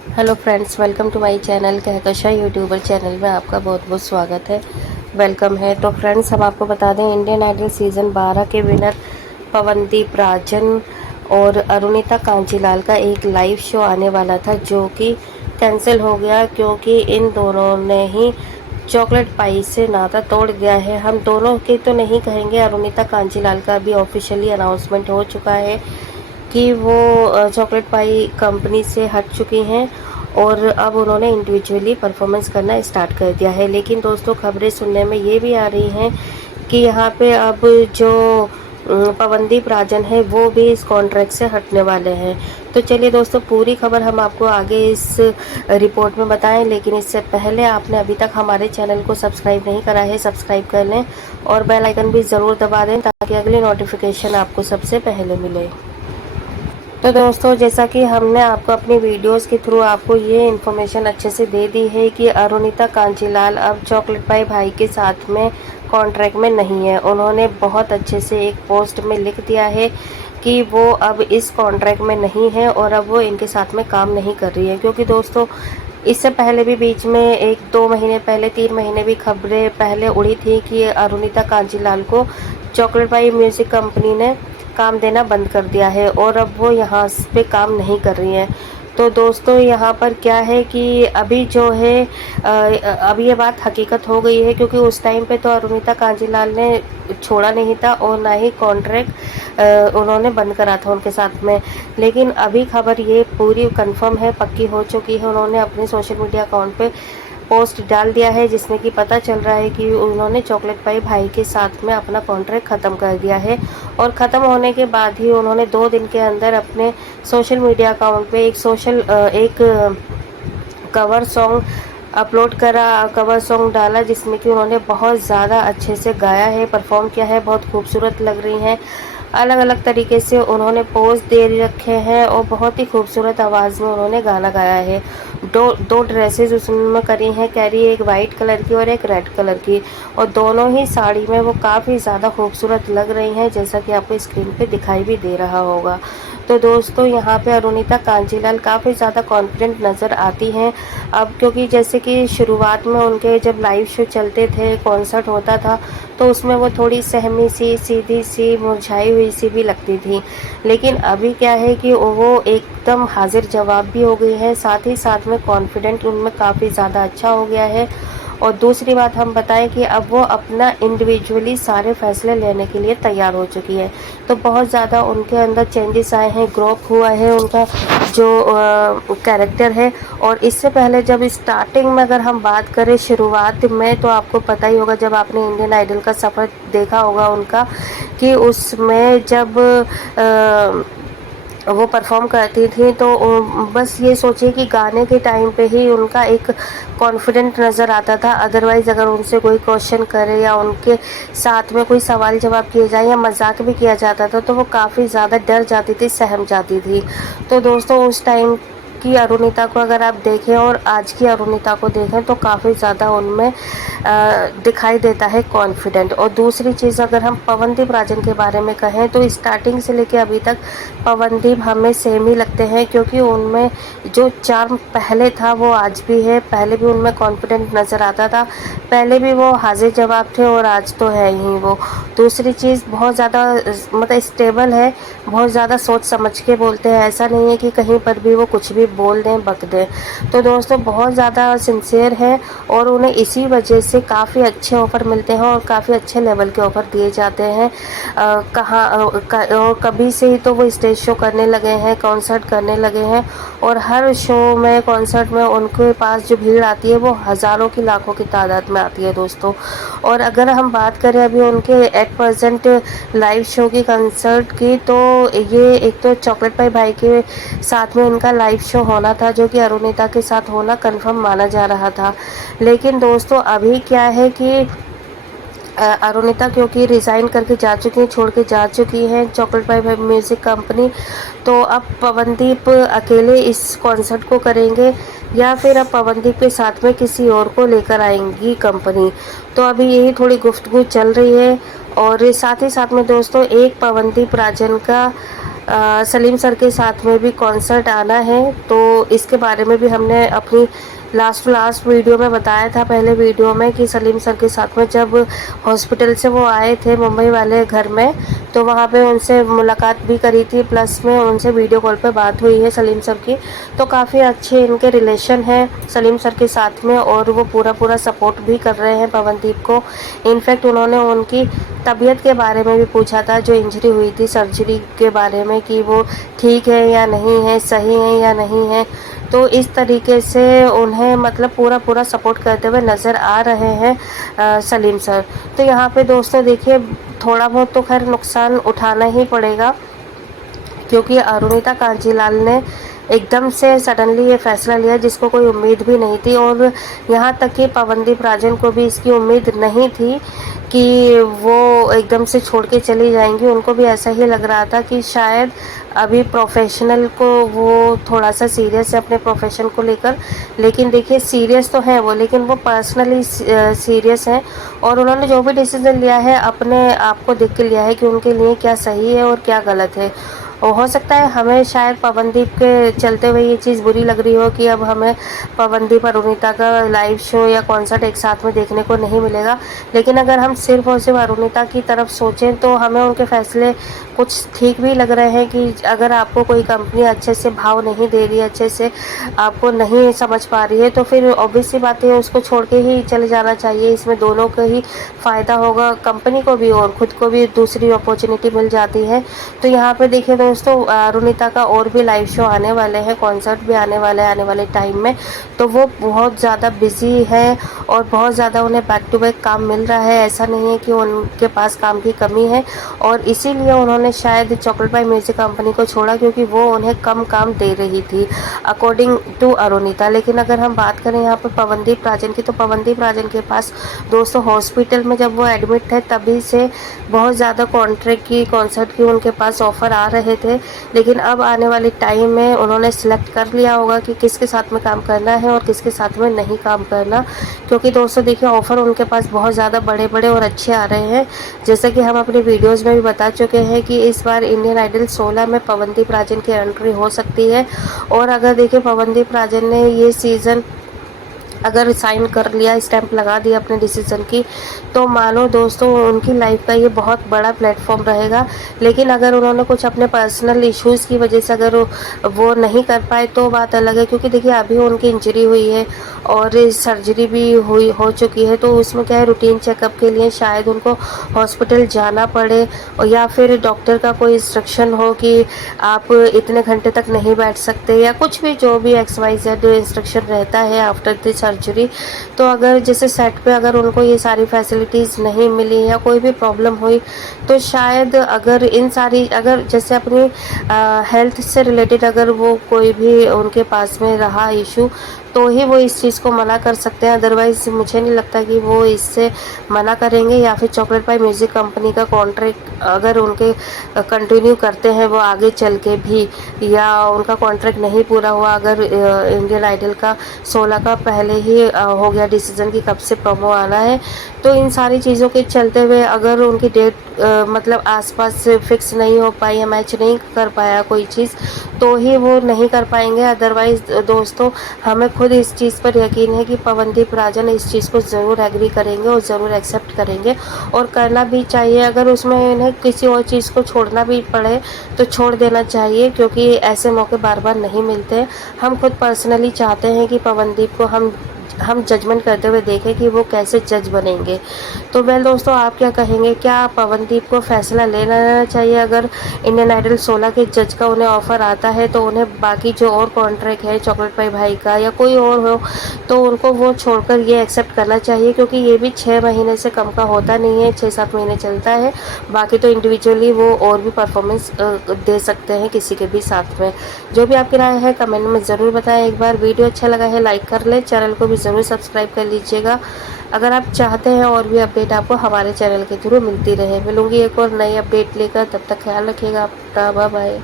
Hello friends, welcome to my channel Kahkasha youtuber channel में आपका बहुत बहुत स्वागत है, वेलकम है। तो फ्रेंड्स, हम आपको बता दें, इंडियन आइडल सीज़न 12 के विनर पवनदीप राजन और अरुणिता कांजीलाल का एक लाइव शो आने वाला था, जो कि कैंसिल हो गया क्योंकि इन दोनों ने ही चॉकलेट पाई से नाता तोड़ दिया है। हम दोनों के तो नहीं कहेंगे, अरुणिता कांजीलाल का भी ऑफिशियली अनाउंसमेंट हो चुका है कि वो चॉकलेट पाई कंपनी से हट चुकी हैं और अब उन्होंने इंडिविजुअली परफॉर्मेंस करना स्टार्ट कर दिया है। लेकिन दोस्तों, खबरें सुनने में ये भी आ रही हैं कि यहाँ पे अब जो पवनदीप राजन है वो भी इस कॉन्ट्रैक्ट से हटने वाले हैं। तो चलिए दोस्तों, पूरी खबर हम आपको आगे इस रिपोर्ट में बताएं, लेकिन इससे पहले आपने अभी तक हमारे चैनल को सब्सक्राइब नहीं करा है, सब्सक्राइब कर लें और बेल आइकन भी ज़रूर दबा दें ताकि अगली नोटिफिकेशन आपको सबसे पहले मिले। तो दोस्तों, जैसा कि हमने आपको अपनी वीडियोस के थ्रू आपको ये इन्फॉर्मेशन अच्छे से दे दी है कि अरुणिता कांजीलाल अब चॉकलेट पाई भाई के साथ में कॉन्ट्रैक्ट में नहीं है। उन्होंने बहुत अच्छे से एक पोस्ट में लिख दिया है कि वो अब इस कॉन्ट्रैक्ट में नहीं है और अब वो इनके साथ में काम नहीं कर रही है। क्योंकि दोस्तों, इससे पहले भी बीच में 1-2 महीने पहले, 3 महीने भी खबरें पहले उड़ी थी कि अरुणिता कांजीलाल को चॉकलेट पाई म्यूज़िक कंपनी ने काम देना बंद कर दिया है और अब वो यहाँ पे काम नहीं कर रही हैं। तो दोस्तों, यहाँ पर क्या है कि अभी जो है अब ये बात हकीकत हो गई है, क्योंकि उस टाइम पे तो अरुणिता कांजीलाल ने छोड़ा नहीं था और ना ही कॉन्ट्रैक्ट उन्होंने बंद करा था उनके साथ में। लेकिन अभी खबर ये पूरी कंफर्म है, पक्की हो चुकी है। उन्होंने अपने सोशल मीडिया अकाउंट पे पोस्ट डाल दिया है जिसमें कि पता चल रहा है कि उन्होंने चॉकलेट पाई भाई के साथ में अपना कॉन्ट्रैक्ट ख़त्म कर दिया है। और ख़त्म होने के बाद ही उन्होंने 2 दिन के अंदर अपने सोशल मीडिया अकाउंट पे एक कवर सॉन्ग अपलोड करा, कवर सॉन्ग डाला, जिसमें कि उन्होंने बहुत ज़्यादा अच्छे से गाया है, परफॉर्म किया है। बहुत खूबसूरत लग रही हैं, अलग अलग तरीके से उन्होंने पोज दे रखे हैं और बहुत ही खूबसूरत आवाज़ में उन्होंने गाना गाया है। दो ड्रेसेस उसमें करी हैं कैरी, एक वाइट कलर की और एक रेड कलर की, और दोनों ही साड़ी में वो काफ़ी ज़्यादा खूबसूरत लग रही हैं, जैसा कि आपको स्क्रीन पे दिखाई भी दे रहा होगा। तो दोस्तों, यहाँ पे अरुणिता कांजीलाल काफ़ी ज़्यादा कॉन्फिडेंट नज़र आती हैं अब, क्योंकि जैसे कि शुरुआत में उनके जब लाइव शो चलते थे, कॉन्सर्ट होता था, तो उसमें वो थोड़ी सहमी सी, सीधी सी, मुरझाई हुई सी भी लगती थी। लेकिन अभी क्या है कि वो एकदम हाजिर जवाब भी हो गई है, साथ ही साथ में कॉन्फिडेंट उनमें काफ़ी ज़्यादा अच्छा हो गया है। और दूसरी बात हम बताएं कि अब वो अपना इंडिविजुअली सारे फैसले लेने के लिए तैयार हो चुकी है। तो बहुत ज़्यादा उनके अंदर चेंजेस आए हैं, ग्रोथ हुआ है उनका जो कैरेक्टर है। और इससे पहले जब स्टार्टिंग में अगर हम बात करें, शुरुआत में, तो आपको पता ही होगा, जब आपने इंडियन आइडल का सफ़र देखा होगा उनका, कि उसमें जब वो परफॉर्म करती थी तो बस ये सोचिए कि गाने के टाइम पे ही उनका एक कॉन्फिडेंट नज़र आता था। अदरवाइज़ अगर उनसे कोई क्वेश्चन करे या उनके साथ में कोई सवाल जवाब किए जाए या मजाक भी किया जाता था, तो वो काफ़ी ज़्यादा डर जाती थी, सहम जाती थी। तो दोस्तों, उस टाइम की अरुणिता को अगर आप देखें और आज की अरुणिता को देखें तो काफ़ी ज़्यादा उनमें दिखाई देता है कॉन्फिडेंट। और दूसरी चीज़, अगर हम पवनदीप राजन के बारे में कहें तो स्टार्टिंग से लेकर अभी तक पवनदीप हमें सेम ही लगते हैं, क्योंकि उनमें जो चार्म पहले था वो आज भी है। पहले भी उनमें कॉन्फिडेंट नज़र आता था, पहले भी वो हाजिर जवाब थे और आज तो है ही वो। दूसरी चीज़, बहुत ज़्यादा मतलब स्टेबल है, बहुत ज़्यादा सोच समझ के बोलते हैं, ऐसा नहीं है कि कहीं पर भी वो कुछ भी बोल दें, बक दें। तो दोस्तों, बहुत ज़्यादा सिंसियर है और उन्हें इसी वजह से काफ़ी अच्छे ऑफ़र मिलते हैं और काफ़ी अच्छे लेवल के ऑफ़र दिए जाते हैं। और कभी से ही तो वो स्टेज शो करने लगे हैं, कॉन्सर्ट करने लगे हैं, और हर शो में, कॉन्सर्ट में उनके पास जो भीड़ आती है वो हज़ारों की, लाखों की तादाद में आती है दोस्तों। और अगर हम बात करें अभी उनके एट प्रेजेंट लाइव शो की, कंसर्ट की, तो ये एक तो चॉकलेट पाई भाई के साथ में उनका लाइव शो होना था, जो कि अरुणिता के साथ होना कंफर्म माना जा रहा था। लेकिन दोस्तों, अभी क्या है कि अरुणिता क्योंकि रिज़ाइन करके जा चुकी हैं, छोड़ के जा चुकी हैं चॉकलेट पाई भाई म्यूज़िक कंपनी, तो अब पवनदीप अकेले इस कॉन्सर्ट को करेंगे या फिर अब पवनदीप के साथ में किसी और को लेकर आएंगी कंपनी। तो अभी यही थोड़ी गुफ्तगू चल रही है। और साथ ही साथ में दोस्तों, एक पवनदीप राजन का सलीम सर के साथ में भी कॉन्सर्ट आना है, तो इसके बारे में भी हमने अपनी लास्ट वीडियो में बताया था, पहले वीडियो में, कि सलीम सर के साथ में जब हॉस्पिटल से वो आए थे मुंबई वाले घर में, तो वहाँ पे उनसे मुलाकात भी करी थी, प्लस में उनसे वीडियो कॉल पे बात हुई है सलीम सर की। तो काफ़ी अच्छे इनके रिलेशन हैं सलीम सर के साथ में, और वो पूरा सपोर्ट भी कर रहे हैं पवनदीप को। इनफैक्ट उन्होंने उनकी तबीयत के बारे में भी पूछा था, जो इंजरी हुई थी सर्जरी के बारे में, कि वो ठीक है या नहीं है, सही है या नहीं है। तो इस तरीके से उन्हें मतलब पूरा सपोर्ट करते हुए नज़र आ रहे हैं सलीम सर। तो यहाँ पे दोस्तों देखिए, थोड़ा बहुत तो खैर नुकसान उठाना ही पड़ेगा, क्योंकि अरुणिता कांजीलाल ने एकदम से सडनली ये फैसला लिया जिसको कोई उम्मीद भी नहीं थी, और यहाँ तक कि पवनदीप राजन को भी इसकी उम्मीद नहीं थी कि वो एकदम से छोड़ के चली जाएंगी। उनको भी ऐसा ही लग रहा था कि शायद अभी प्रोफेशनल को वो थोड़ा सा सीरियस है अपने प्रोफेशन को लेकर, लेकिन देखिए सीरियस तो है वो, लेकिन वो पर्सनली सीरियस हैं, और उन्होंने जो भी डिसीज़न लिया है अपने आप को देख के लिया है कि उनके लिए क्या सही है और क्या गलत है। और हो सकता है हमें शायद पवनदीप के चलते हुए ये चीज़ बुरी लग रही हो कि अब हमें पवनदीप और अरुणिता का लाइव शो या कॉन्सर्ट एक साथ में देखने को नहीं मिलेगा, लेकिन अगर हम सिर्फ और सिर्फ अरुणिता की तरफ सोचें तो हमें उनके फैसले कुछ ठीक भी लग रहे हैं। कि अगर आपको कोई कंपनी अच्छे से भाव नहीं दे रही है, अच्छे से आपको नहीं समझ पा रही है, तो फिर ऑब्वियस सी बात है उसको छोड़ के ही चले जाना चाहिए। इसमें दोनों का ही फ़ायदा होगा, कंपनी को भी और ख़ुद को भी दूसरी अपॉर्चुनिटी मिल जाती है। तो यहाँ पे देखिए दोस्तों, अरुणिता का और भी लाइव शो आने वाले हैं, कॉन्सर्ट भी आने वाले हैं आने वाले टाइम में, तो वो बहुत ज़्यादा बिजी है और बहुत ज़्यादा उन्हें बैक टू बैक काम मिल रहा है। ऐसा नहीं है कि उनके पास काम की कमी है, और इसीलिए उन्होंने शायद चॉकलेट पाई म्यूजिक कंपनी को छोड़ा, क्योंकि वो उन्हें कम काम दे रही थी अकॉर्डिंग टू अरुणिता। लेकिन अगर हम बात करें यहाँ पर पवनदीप राजन की, तो पवनदीप राजन के पास दोस्तों हॉस्पिटल में जब वो एडमिट थे तभी से बहुत ज़्यादा कॉन्ट्रैक्ट की, कॉन्सर्ट की उनके पास ऑफ़र आ रहे थे, लेकिन अब आने वाले टाइम में उन्होंने सिलेक्ट कर लिया होगा कि किसके साथ में काम करना है और किसके साथ में नहीं काम करना। क्योंकि दोस्तों देखिए, ऑफ़र उनके पास बहुत ज़्यादा बड़े बड़े और अच्छे आ रहे हैं, जैसे कि हम अपनी वीडियोज़ में भी बता चुके हैं कि इस बार इंडियन आइडल 16 में पवनदीप राजन की एंट्री हो सकती है। और अगर देखिए पवनदीप राजन ने ये सीज़न अगर साइन कर लिया, स्टैंप लगा दिया अपने डिसीज़न की, तो मानो दोस्तों उनकी लाइफ का ये बहुत बड़ा प्लेटफॉर्म रहेगा। लेकिन अगर उन्होंने कुछ अपने पर्सनल इश्यूज़ की वजह से अगर वो नहीं कर पाए तो बात अलग है, क्योंकि देखिए अभी उनकी इंजरी हुई है और सर्जरी भी हो चुकी है, तो उसमें क्या है, रूटीन चेकअप के लिए शायद उनको हॉस्पिटल जाना पड़े, और या फिर डॉक्टर का कोई इंस्ट्रक्शन हो कि आप इतने घंटे तक नहीं बैठ सकते, या कुछ भी जो भी XYZ इंस्ट्रक्शन रहता है आफ्टर द सर्जरी। तो अगर जैसे सेट पे अगर उनको ये सारी फैसिलिटीज़ नहीं मिली या कोई भी प्रॉब्लम हुई, तो शायद अगर अगर जैसे अपनी हेल्थ से रिलेटेड अगर वो कोई भी उनके पास में रहा इशू, तो ही वो इस चीज़ को मना कर सकते हैं। अदरवाइज़ मुझे नहीं लगता कि वो इससे मना करेंगे, या फिर चॉकलेट पाई म्यूज़िक कंपनी का कॉन्ट्रैक्ट अगर उनके कंटिन्यू करते हैं वो आगे चल के भी, या उनका कॉन्ट्रैक्ट नहीं पूरा हुआ, अगर इंडियन आइडल का 16 का पहले ही हो गया डिसीज़न कि कब से प्रोमो आना है, तो इन सारी चीज़ों के चलते हुए अगर उनकी डेट मतलब आसपास फिक्स नहीं हो पाई या मैच नहीं कर पाया कोई चीज़, तो ही वो नहीं कर पाएंगे। अदरवाइज़ दोस्तों हमें खुद इस चीज़ पर यकीन है कि पवनदीप राजन इस चीज़ को ज़रूर एग्री करेंगे और ज़रूर एक्सेप्ट करेंगे, और करना भी चाहिए। अगर उसमें इन्हें किसी और चीज़ को छोड़ना भी पड़े तो छोड़ देना चाहिए, क्योंकि ऐसे मौके बार बार नहीं मिलते। हम खुद पर्सनली चाहते हैं कि पवनदीप को हम जजमेंट करते हुए देखें कि वो कैसे जज बनेंगे। तो वेल दोस्तों, आप क्या कहेंगे, क्या पवनदीप को फैसला लेना चाहिए? अगर इंडियन आइडल 16 के जज का उन्हें ऑफ़र आता है, तो उन्हें बाकी जो और कॉन्ट्रैक्ट है चॉकलेट पाई भाई का या कोई और हो, तो उनको वो छोड़कर ये एक्सेप्ट करना चाहिए, क्योंकि ये भी 6 महीने से कम का होता नहीं है, 6-7 महीने चलता है। बाकी तो इंडिविजुअली वो और भी परफॉर्मेंस दे सकते हैं किसी के भी साथ में। जो भी आपकी राय है कमेंट में ज़रूर बताएं। एक बार वीडियो अच्छा लगा है लाइक कर ले, चैनल को भी ज़रूर सब्सक्राइब कर लीजिएगा अगर आप चाहते हैं और भी अपडेट आपको हमारे चैनल के थ्रू मिलती रहे। मिलूंगी एक और नई अपडेट लेकर, तब तक ख्याल रखिएगा अपना, बाय बाय।